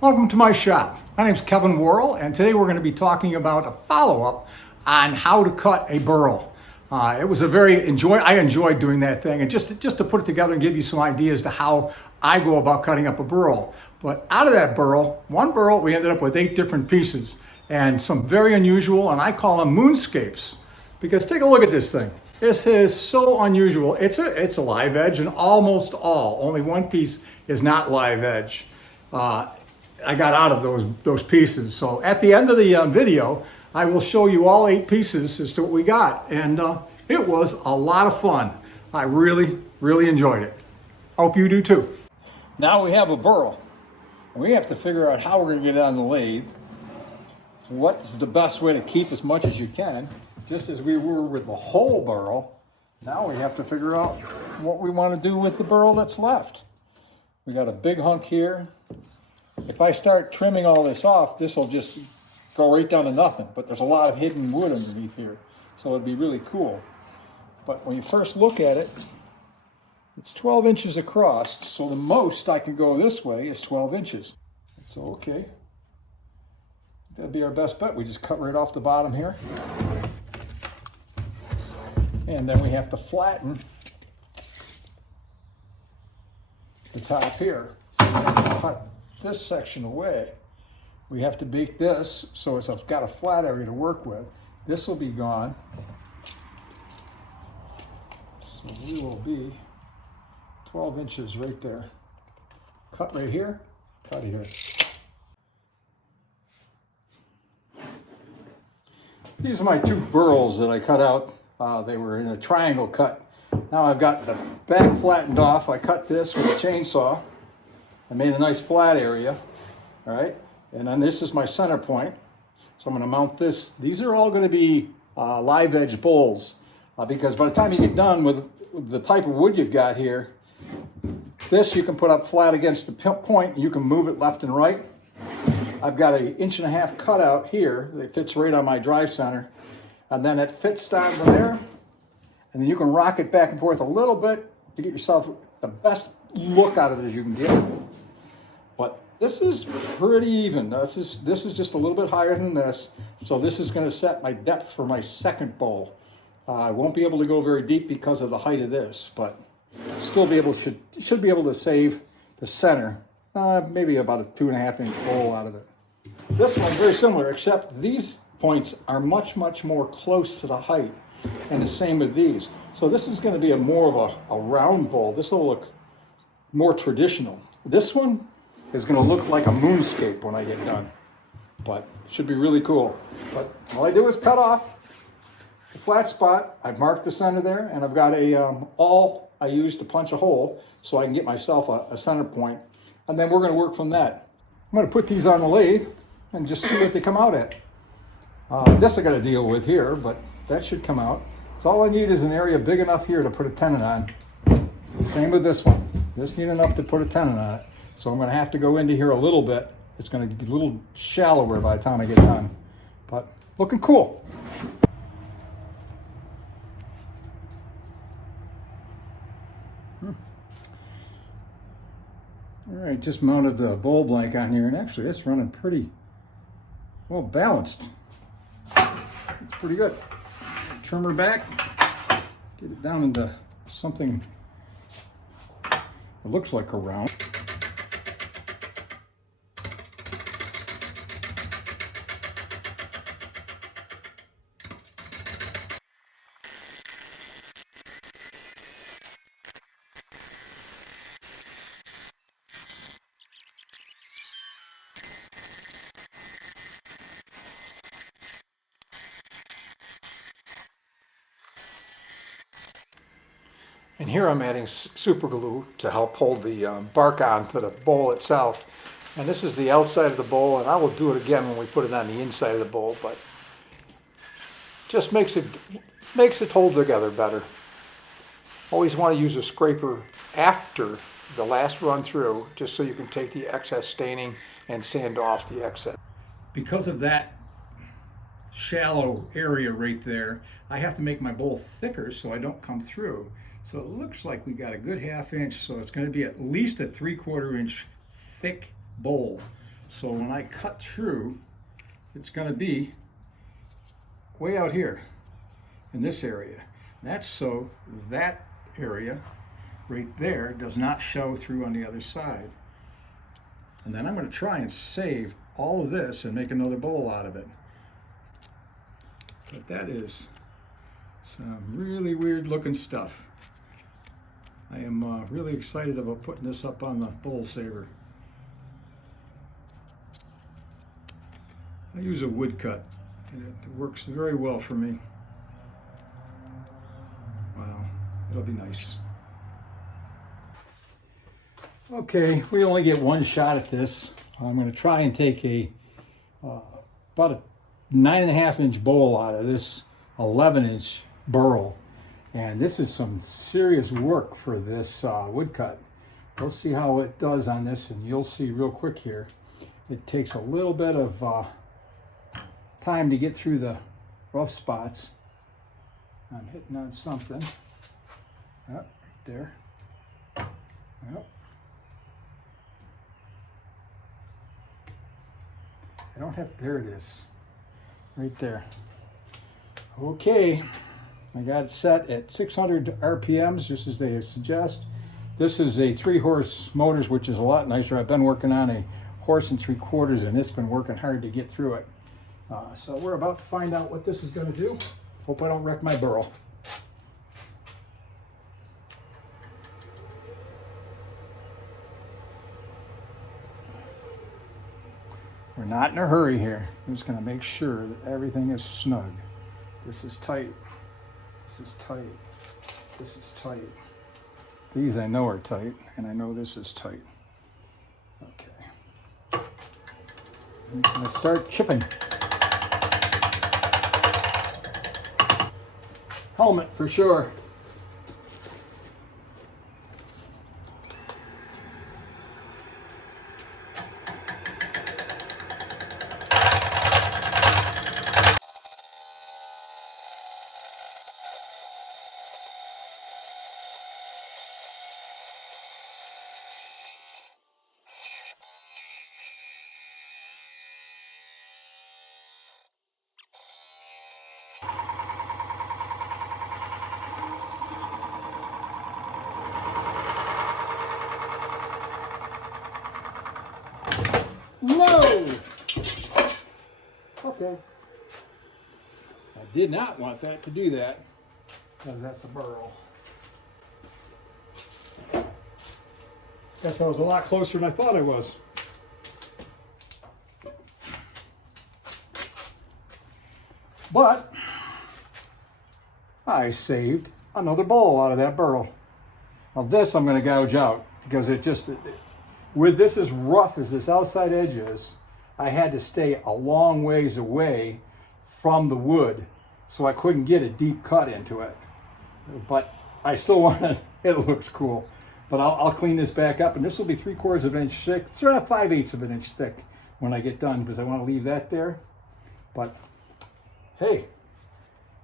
Welcome to my shop. My name is Kevin Worrell, and today we're going to be talking about a follow-up on how to cut a burl. It was I enjoyed doing that thing, and just to put it together and give you some ideas to how I go about cutting up a burl. But out of that one burl, we ended up with 8 different pieces, and some very unusual, and I call them moonscapes. Because take a look at this thing. This is so unusual. It's a live edge, and only one piece is not live edge. I got out of those pieces. So at the end of the video, I will show you all 8 pieces as to what we got. And it was a lot of fun. I really, really enjoyed it. Hope you do too. Now we have a burl. We have to figure out how we're going to get it on the lathe. What's the best way to keep as much as you can? Just as we were with the whole burl, now we have to figure out what we want to do with the burl that's left. We got a big hunk here. If I start trimming all this off, this will just go right down to nothing. But there's a lot of hidden wood underneath here, so it'd be really cool. But when you first look at it, it's 12 inches across, so the most I can go this way is 12 inches. So okay, that'd be our best bet. We just cut right off the bottom here. And then we have to flatten the top here. So we have to cut this section away. We have to bake this so I've got a flat area to work with. This will be gone. So we will be 12 inches right there. Cut right here, cut here. These are my 2 burls that I cut out. They were in a triangle cut. Now I've got the back flattened off. I cut this with a chainsaw. I made a nice flat area, all right? And then this is my center point. So I'm gonna mount this. These are all gonna be live edge bowls because by the time you get done with the type of wood you've got here, this you can put up flat against the point and you can move it left and right. I've got an 1.5 inch cutout here that fits right on my drive center. And then it fits down to there. And then you can rock it back and forth a little bit to get yourself the best look out of it as you can get. But this is pretty even. This is just a little bit higher than this. So this is going to set my depth for my second bowl. I won't be able to go very deep because of the height of this, but still should be able to save the center. Maybe about a 2.5 inch bowl out of it. This one's very similar, except these points are much more close to the height, and the same with these. So this is going to be more of a round bowl. This will look more traditional. This one is going to look like a moonscape when I get done, but it should be really cool. But all I do is cut off the flat spot. I've marked the center there, and I've got a awl I use to punch a hole so I can get myself a center point, and then we're going to work from that. I'm going to put these on the lathe and just see what they come out at. This I got to deal with here, but that should come out. So all I need is an area big enough here to put a tenon on. Same with this one. This needs enough to put a tenon on it. So I'm going to have to go into here a little bit. It's going to get a little shallower by the time I get done. But looking cool. All right, just mounted the bowl blank on here, and actually it's running pretty well balanced. It's pretty good. Trim her back, get it down into something that looks like a round. And here I'm adding super glue to help hold the bark on to the bowl itself. And this is the outside of the bowl, and I will do it again when we put it on the inside of the bowl, but just makes it hold together better. Always want to use a scraper after the last run through, just so you can take the excess staining and sand off the excess. Because of that shallow area right there, I have to make my bowl thicker so I don't come through. So it looks like we got a good 1/2 inch, so it's going to be at least a 3/4 inch thick bowl. So when I cut through, it's going to be way out here in this area. And that's so that area right there does not show through on the other side. And then I'm going to try and save all of this and make another bowl out of it. But that is some really weird looking stuff. I am really excited about putting this up on the bowl saver. I use a wood cut. It works very well for me. Wow, it'll be nice. Okay, we only get one shot at this. I'm going to try and take about a 9.5-inch bowl out of this 11-inch burl. And this is some serious work for this woodcut. We'll see how it does on this, and you'll see real quick here. It takes a little bit of time to get through the rough spots. I'm hitting on something. Yep, right there. Yep. I don't have, there it is. Right there. Okay. I got it set at 600 RPMs, just as they suggest. This is a 3-horse motors, which is a lot nicer. I've been working on a 1 3/4, and it's been working hard to get through it. So we're about to find out what this is going to do. Hope I don't wreck my burl. We're not in a hurry here. I'm just going to make sure that everything is snug. This is tight. This is tight. This is tight. These I know are tight, and I know this is tight. Okay. I'm going to start chipping. Helmet for sure. No! Okay. I did not want that to do that, because that's a burl. Guess I was a lot closer than I thought I was. But I saved another bowl out of that burl. Now this I'm going to gouge out, because with this as rough as this outside edge is, I had to stay a long ways away from the wood, so I couldn't get a deep cut into it. But I still want it. It looks cool. But I'll clean this back up, and this will be 3/4 of an inch thick, 5/8 of an inch thick when I get done, because I want to leave that there. But hey,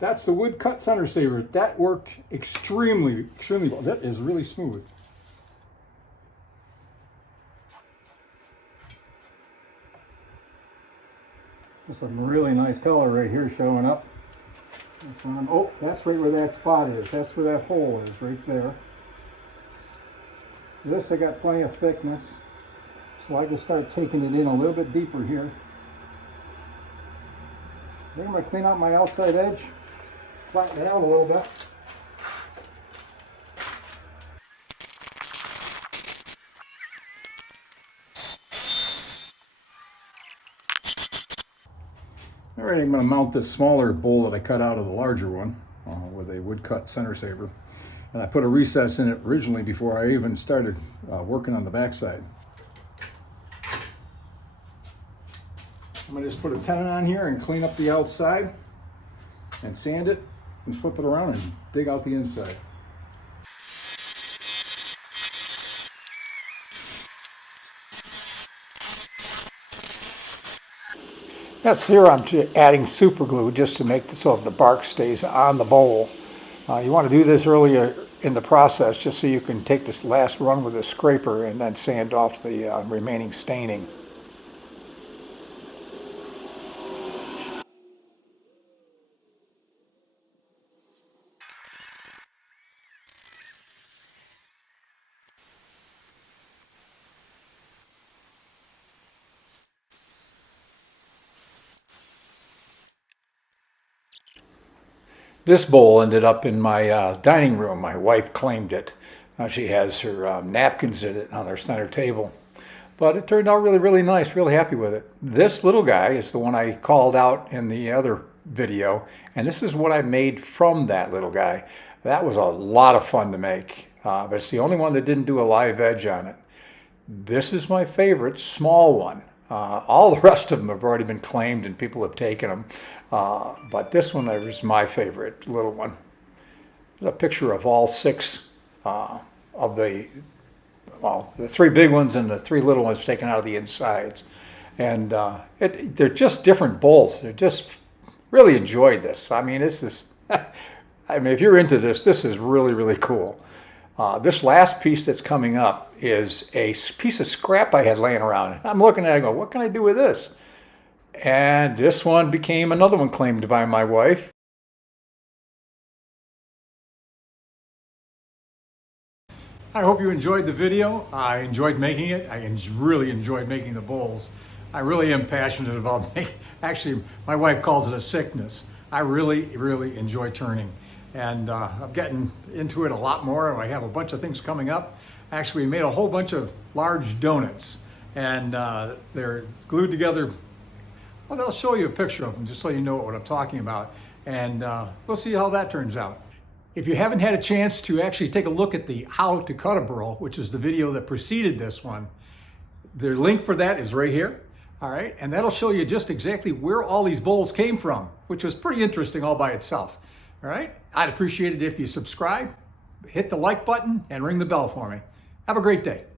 that's the wood cut center saver. That worked extremely well. That is really smooth. Some really nice color right here showing up. This one, oh, that's right where that spot is. That's where that hole is, right there. This I got plenty of thickness, so I can start taking it in a little bit deeper here. Then I'm going to clean out my outside edge, flatten it out a little bit. All right, I'm going to mount this smaller bowl that I cut out of the larger one with a woodcut center saver. And I put a recess in it originally before I even started working on the backside. I'm going to just put a tenon on here and clean up the outside and sand it and flip it around and dig out the inside. Yes, here I'm adding super glue just to make so the bark stays on the bowl. You want to do this earlier in the process just so you can take this last run with a scraper and then sand off the remaining staining. This bowl ended up in my dining room. My wife claimed it. She has her napkins in it on her center table. But it turned out really, really nice, really happy with it. This little guy is the one I called out in the other video, and this is what I made from that little guy. That was a lot of fun to make, but it's the only one that didn't do a live edge on it. This is my favorite small one. All the rest of them have already been claimed and people have taken them, but this one is my favorite little one. There's a picture of all six of the three big ones and the three little ones taken out of the insides. And they're just different bowls. They're just really enjoyed this. I mean, this is, I mean, if you're into this, this is really, really cool. This last piece that's coming up is a piece of scrap I had laying around. I'm looking at it and go, what can I do with this? And this one became another one claimed by my wife. I hope you enjoyed the video. I enjoyed making it. I really enjoyed making the bowls. I really am passionate about making, actually my wife calls it a sickness. I really, really enjoy turning. And I'm getting into it a lot more. I have a bunch of things coming up. Actually, we made a whole bunch of large donuts and they're glued together. Well, I'll show you a picture of them just so you know what I'm talking about. And we'll see how that turns out. If you haven't had a chance to actually take a look at the how to cut a burl, which is the video that preceded this one, the link for that is right here. All right, and that'll show you just exactly where all these bowls came from, which was pretty interesting all by itself. All right, I'd appreciate it if you subscribe, hit the like button, and ring the bell for me. Have a great day.